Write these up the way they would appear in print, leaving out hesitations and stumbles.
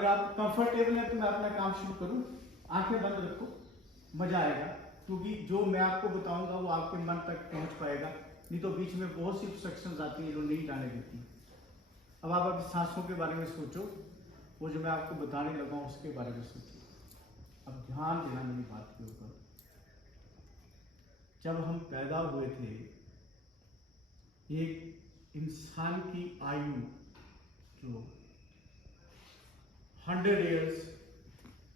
अगर आप कंफर्टेबल है तो मैं अपना काम शुरू करूं। आंखें बंद रखो, मजा आएगा, क्योंकि जो मैं आपको बताऊंगा वो आपके मन तक पहुंच पाएगा। नहीं तो बीच में बहुत सी ऑब्स्ट्रक्शंस आती हैं जो नहीं जाने देती। अब आप अपनी सांसों के बारे में सोचो, वो जो मैं आपको बताने लगा हूं उसके बारे में सोचो। अब ध्यान देना मेरी बात के ऊपर। जब हम पैदा हुए थे, एक इंसान की आयु जो 100 ईयर्स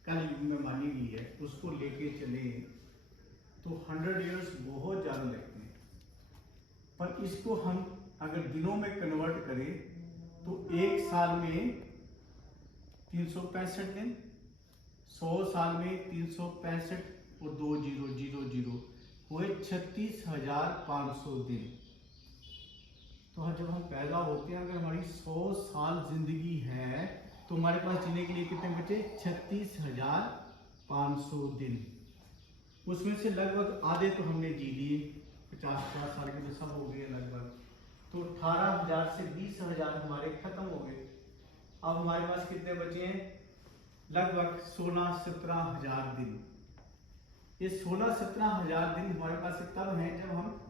कल युग में मानी गई है, उसको लेके चले तो 100 ईयर्स बहुत ज़्यादा लगते हैं। पर इसको हम अगर दिनों में कन्वर्ट करें तो एक साल में 365 दिन, 100 साल में 365 और 2 जीरो जीरो जीरो हुए 36,500 दिन। तो जब हम पैदा होते हैं, अगर हमारी 100 साल जिंदगी है तो हमारे पास जीने के लिए कितने बचे? 36,500 दिन। उसमें से लगभग आधे तो हमने जी लिए, 50 साल के तो सब हो गए लगभग। तो 18,000 से 20,000 हमारे खत्म हो गए। अब हमारे पास कितने बचे हैं? लगभग 16-17,000 दिन। ये 16-17,000 दिन हमारे पास तब हैं जब हम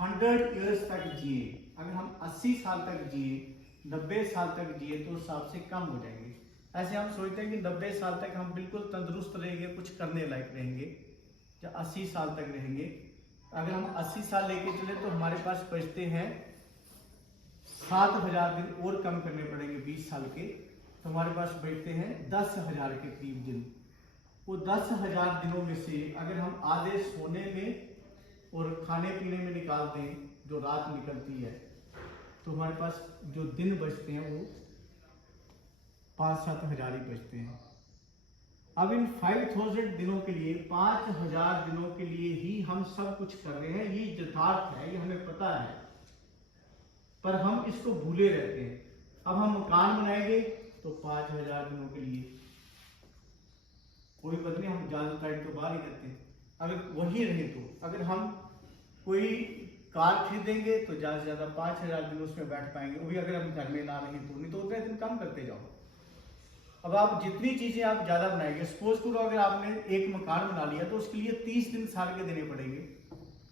100 ईयर्स तक जिए। अगर हम 80 साल तक जिए, 90 साल तक जिए तो साल से कम हो जाएंगे। ऐसे हम सोचते हैं कि 90 साल तक हम बिल्कुल तंदुरुस्त रहेंगे, कुछ करने लायक रहेंगे, या 80 साल तक रहेंगे। अगर हम 80 साल लेके चले तो हमारे पास बचते हैं 7,000 दिन और कम करने पड़ेंगे 20 साल के, तो हमारे पास बचते हैं 10,000 के करीब दिन। वो 10,000 दिनों में से अगर हम आधे सोने में और खाने पीने में निकाल दें, जो रात निकलती है, तो हमारे पास जो दिन बचते हैं वो 5-7 हजार ही बचते हैं। अब इन 5,000 दिनों के लिए, 5,000 दिनों के लिए ही हम सब कुछ कर रहे हैं। ये यथार्थ है, ये हमें पता है, पर हम इसको भूले रहते हैं। अब हम मकान बनाएंगे तो 5,000 दिनों के लिए, कोई बदले हम ज्यादा टाइम तो बाहर ही रहते हैं। अगर वही रहे तो अगर हम कोई कार खरीदेंगे तो ज्यादा से ज्यादा 5,000 दिन उसमें बैठ पाएंगे, वो भी अगर हम घर में ना रहे तो। नहीं तो उतने दिन कम करते जाओ। अब आप जितनी चीजें आप ज्यादा बनाएंगे, सपोज करो अगर आपने एक मकान बना लिया तो उसके लिए 30 दिन साल के देने पड़ेंगे।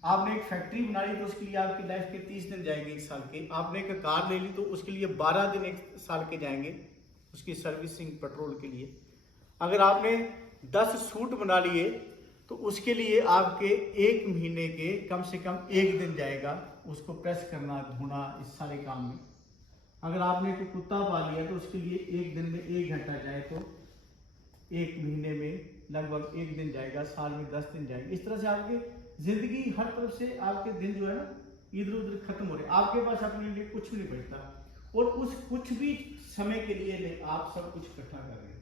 आपने एक फैक्ट्री बना ली तो उसके लिए आपकी लाइफ के 30 दिन जाएंगे एक साल के। आपने एक कार ले ली तो उसके लिए 12 दिन एक साल के जाएंगे उसकी सर्विसिंग पेट्रोल के लिए। अगर आपने 10 सूट बना लिए तो उसके लिए आपके 1 महीने के कम से कम 1 दिन जाएगा उसको प्रेस करना, धोना, इस सारे काम में। अगर आपने कोई कुत्ता पाल लिया तो उसके लिए 1 दिन में 1 घंटा जाए तो 1 महीने में लगभग 1 दिन जाएगा, साल में 10 दिन जाएंगे। इस तरह से आपकी जिंदगी हर तरफ से आपके दिन जो है ना इधर उधर खत्म हो रहे। आपके पास अपने लिए कुछ भी नहीं बचता, और उस कुछ भी समय के लिए आप सब कुछ इकट्ठा कर रहे हैं।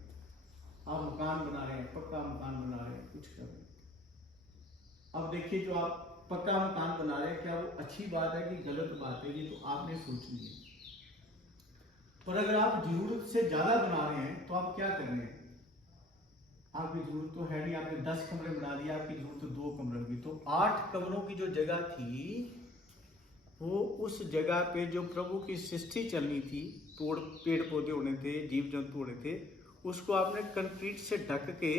आप मकान बना रहे हैं, पक्का मकान बना रहे हैं, कुछ कर रहे हैं। अब देखिए, जो आप पक्का मकान बना रहे हैं, क्या वो अच्छी बात है कि गलत बात है, ये तो आपने सोचनी है। पर अगर आप जरूरत से ज्यादा बना रहे हैं तो आप क्या कर रहे हैं? आपकी जरूरत तो है नहीं, आपने 10 कमरे बना दिए, आपकी जरूरत 2 कमरों की, तो 8 कमरों की जो जगह थी वो उस जगह पे जो प्रभु की सृष्टि चलनी थी, पेड़ पौधे होने थे, जीव जंतु होने थे, उसको आपने कंक्रीट से ढक के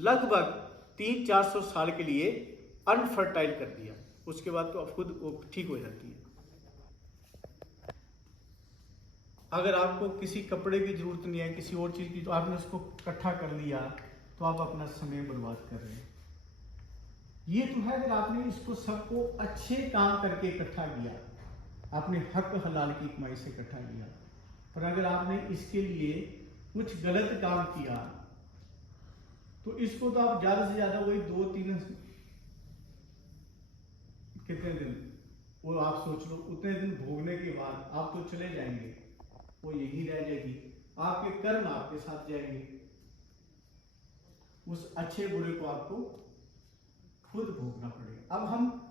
लगभग 300-400 साल के लिए अनफर्टाइल कर दिया। उसके बाद तो खुद वो ठीक हो जाती है। अगर आपको किसी कपड़े की जरूरत नहीं है, किसी और चीज की, तो आपने उसको इकट्ठा कर लिया तो आप अपना समय बर्बाद कर रहे हैं। ये तो है अगर आपने इसको सबको अच्छे काम करके इकट्ठा किया, आपने हक हलाल की कमाई से इकट्ठा किया। पर अगर आपने इसके लिए कुछ गलत काम किया तो इसको तो आप ज्यादा से ज्यादा वही 2-3 कितने दिन, वो आप सोच लो, उतने दिन भोगने के बाद आप तो चले जाएंगे, वो यही रह जाएगी। आपके कर्म आपके साथ जाएंगे। उस अच्छे बुरे को आपको खुद भोगना पड़ेगा। अब हम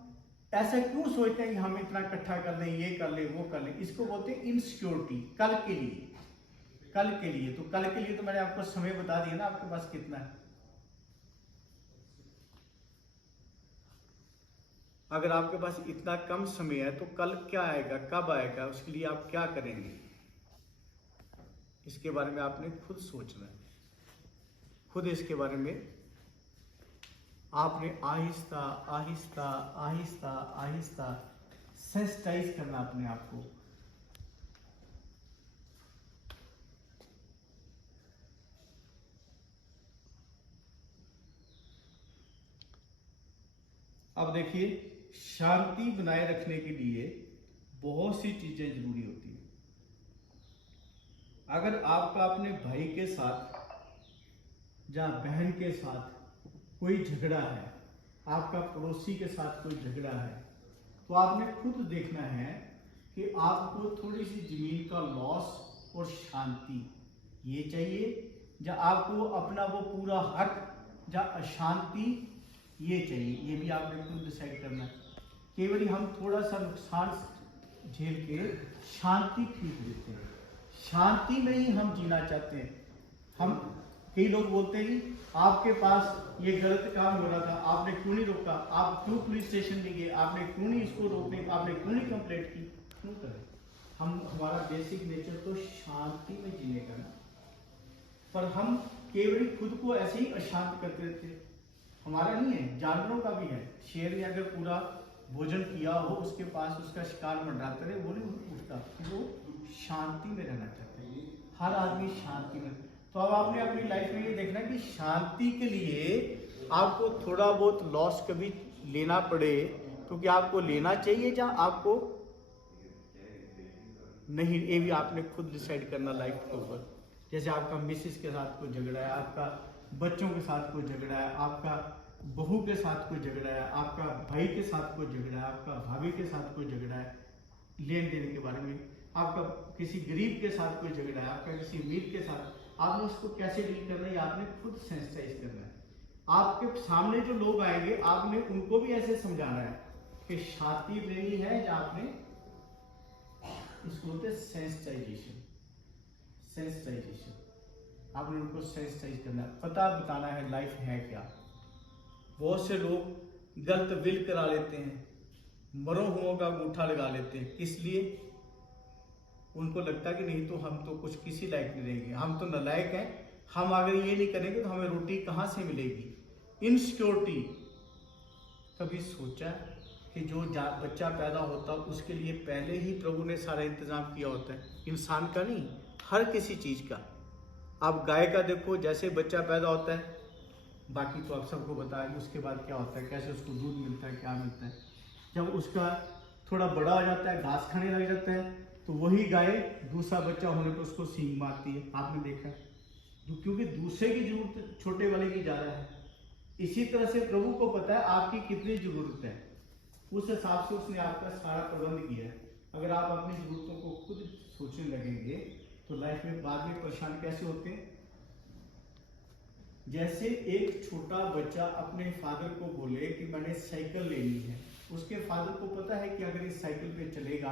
ऐसा क्यों सोचते हैं कि हम इतना इकट्ठा कर लें, ये कर ले, वो कर ले? इसको बोलते हैं इनसिक्योरिटी। कल के लिए, कल के लिए, तो कल के लिए तो मैंने आपको समय बता दिया ना, आपके पास कितना है। अगर आपके पास इतना कम समय है तो कल क्या आएगा, कब आएगा, उसके लिए आप क्या करेंगे, इसके बारे में आपने खुद सोचना है। खुद इसके बारे में आपने आहिस्ता आहिस्ता आहिस्ता आहिस्ता सेंसिटाइज करना अपने आप को। अब देखिए, शांति बनाए रखने के लिए बहुत सी चीजें जरूरी होती है। अगर आपका अपने भाई के साथ या बहन के साथ कोई झगड़ा है, आपका पड़ोसी के साथ कोई झगड़ा है, तो आपने खुद देखना है कि आपको थोड़ी सी जमीन का लॉस और शांति ये चाहिए, या आपको अपना वो पूरा हक या अशांति ये चाहिए। ये भी आपने खुद डिसाइड करना है। केवल हम थोड़ा सा नुकसान झेल के शांति खरीद लेते हैं, शांति में ही हम जीना चाहते हैं। हम कई लोग बोलते हैं कि आपके पास ये गलत काम हो रहा था, आपने क्यों नहीं रोका, आप क्यों पुलिस स्टेशन नहीं गए, आपने क्यों नहीं इसको रोकने, आपने क्यों नहीं कंप्लेंट की, क्यों करें? हमारा बेसिक नेचर तो शांति में जीने का ना, पर हम केवल खुद को ऐसे ही अशांत करते रहते हैं। हमारा नहीं है, जानवरों का भी है। शेर ने अगर पूरा भोजन किया हो, उसके पास उसका शिकार मंडराता रहे, वो नहीं उठता, वो शांति में रहना चाहते हैं। हर आदमी शांति में। तो अब आपने अपनी लाइफ में ये देखना कि शांति के लिए आपको थोड़ा बहुत लॉस कभी लेना पड़े, क्योंकि आपको लेना चाहिए या आपको नहीं, ये भी आपने खुद डिसाइड करना लाइफ के ऊपर। जैसे आपका मिसेस के साथ कोई झगड़ा है, आपका बच्चों के साथ कोई झगड़ा है, आपका बहू के साथ कोई झगड़ा है, आपका भाई के साथ कोई झगड़ा है, आपका भाभी के साथ कोई झगड़ा है लेन देन के बारे में, आपका किसी गरीब के साथ कोई झगड़ा है, आपका किसी अमीर के साथ, आपने उसको कैसे डील करना है, आपने खुद सेंसिटाइज करना है। आपके सामने जो लोग आएंगे, आपने उनको भी ऐसे समझाना है कि शांति लेनी है, या आपने इसको बोलते हैं सेंसिटाइजेशन। सेंसिटाइजेशन आपने उनको सेंसिटाइज करना है, पता बताना है लाइफ है क्या। बहुत से लोग गलत विल करा लेते हैं, मरो हुओं का अंगूठा लगा लेते हैं। किस लिए? उनको लगता है कि नहीं तो हम तो कुछ किसी लायक नहीं रहेंगे, हम तो नालायक हैं, हम अगर ये नहीं करेंगे तो हमें रोटी कहाँ से मिलेगी। इनसिक्योरिटी। कभी सोचा कि जो बच्चा पैदा होता उसके लिए पहले ही प्रभु ने सारा इंतजाम किया होता है, इंसान का नहीं, हर किसी चीज का। आप गाय का देखो, जैसे बच्चा पैदा होता है, बाकी तो आप सबको बताएं उसके बाद क्या होता है, कैसे उसको दूध मिलता है, क्या मिलता है। जब उसका थोड़ा बड़ा हो जाता है, घास खाने लग जाता है, तो वही गाय दूसरा बच्चा होने पर उसको सींग मारती है, आपने देखा, क्योंकि दूसरे की जरूरत छोटे वाले की ज्यादा है। इसी तरह से प्रभु को पता है आपकी कितनी जरूरत है, उस हिसाब से उसने आपका सारा प्रबंध किया है। अगर आप अपनी जरूरतों को खुद सोचने लगेंगे तो लाइफ में बाद में परेशान कैसे होते हैं। जैसे एक छोटा बच्चा अपने फादर को बोले कि मैंने साइकिल लेनी है, उसके फादर को पता है कि अगर इस साइकिल पे चलेगा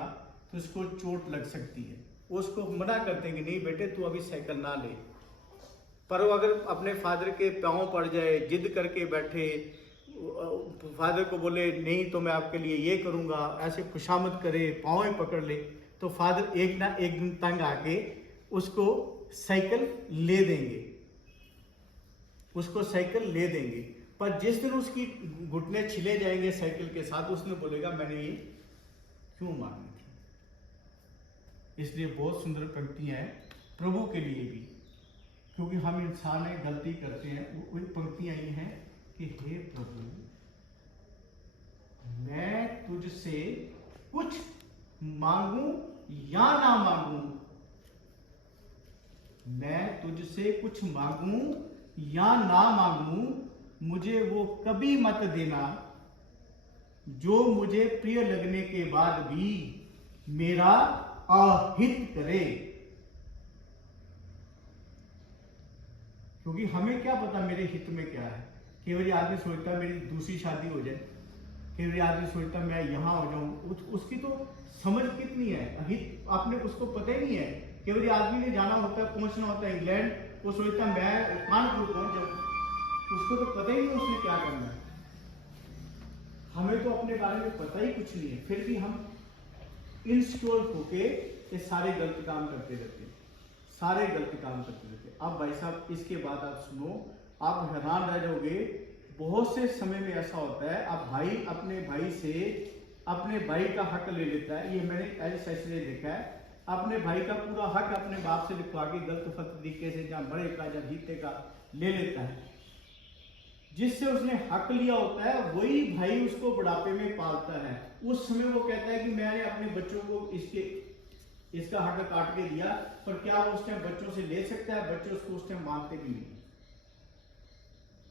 तो इसको चोट लग सकती है, वो उसको मना करते हैं कि नहीं बेटे तू अभी साइकिल ना ले। पर वो अगर अपने फादर के पांव पड़ जाए, जिद करके बैठे, फादर को बोले नहीं तो मैं आपके लिए ये करूंगा, ऐसे खुशामद करे, पांव ही पकड़ ले, तो फादर एक ना एक दिन तंग आके उसको साइकिल ले देंगे, उसको साइकिल ले देंगे। पर जिस दिन उसकी घुटने छिले जाएंगे साइकिल के साथ, उसने बोलेगा मैंने ये क्यों मांगी थी। इसलिए बहुत सुंदर पंक्तियां हैं प्रभु के लिए भी, क्योंकि हम इंसान है, गलती करते हैं। वो पंक्तियां ये हैं कि हे प्रभु, मैं तुझसे कुछ मांगू या ना मांगू, मैं तुझसे कुछ मांगू या ना मांगू, मुझे वो कभी मत देना जो मुझे प्रिय लगने के बाद भी मेरा अहित करे। क्योंकि हमें क्या पता मेरे हित में क्या है। केवल आदमी सोचता मेरी दूसरी शादी हो जाए, केवल आदमी सोचता मैं यहां हो जाऊं, उसकी तो समझ कितनी है, हित आपने उसको पता ही नहीं है। केवल आदमी ने जाना होता है, पहुंचना होता है इंग्लैंड, वो सोचता मैं कानपुर पहुंच जाऊं, उसको तो पता ही नहीं उसने क्या करना है। हमें तो अपने बारे में पता ही कुछ नहीं है, फिर भी हम इनसिक्योर होके ये सारे गलत काम करते रहते हैं, सारे गलत काम करते रहते हैं। अब भाई साहब इसके बाद आप सुनो, आप हैरान रह जाओगे। बहुत से समय में ऐसा होता है, अब भाई अपने भाई से अपने भाई का हक ले लेता है। ये मैंने ऐसे देखा है, अपने भाई का पूरा हक अपने बाप से लिखवा के गलत फलत तरीके से, जहाँ बड़े का जहाँ जीते का ले लेता है। जिससे उसने हक लिया होता है वही भाई उसको बुढ़ापे में पालता है। उस समय वो कहता है कि मैंने अपने बच्चों को इसका हक काट के दिया, पर क्या वो उस टाइम बच्चों से ले सकता है? बच्चे उसको उस टाइम मानते भी नहीं।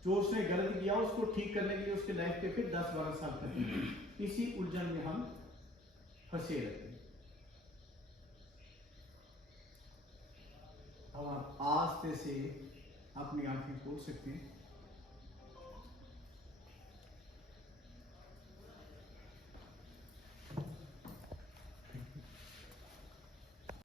जो उसने गलत किया उसको ठीक करने के लिए उसके लाइफ पे फिर 10-12 साल तक इसी उलझन में हम फंसे रहते हैं। अब आप आस्ते से अपनी आंखें खोल सकते हैं।